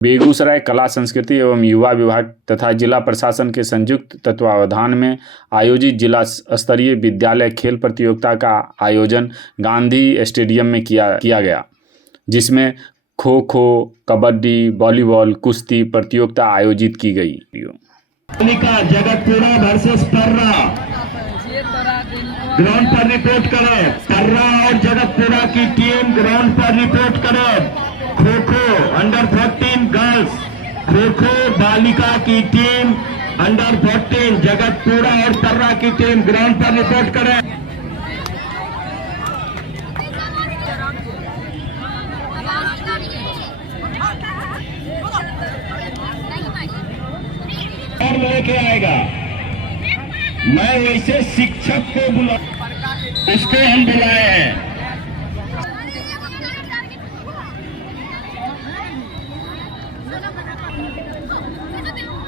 बेगूसराय कला संस्कृति एवं युवा विभाग तथा जिला प्रशासन के संयुक्त तत्वावधान में आयोजित जिला स्तरीय विद्यालय खेल प्रतियोगिता का आयोजन गांधी स्टेडियम में किया गया, जिसमें खो खो, कबड्डी, वॉलीबॉल, कुश्ती प्रतियोगिता आयोजित की गई। जगतपुरा वर्सेस पर्रा, ग्राउंड पर रिपोर्ट करें। पर्रा और जगतपुरा की टीम ग्राउंड पर रिपोर्ट करें। खो खो अंडर 14 गर्ल्स, खो खो बालिका की टीम अंडर 14, जगतपुरा और पर्रा की टीम ग्राउंड पर रिपोर्ट करें। और लेके आएगा, मैं वैसे शिक्षक को बुला, उसको हम बुलाए हैं।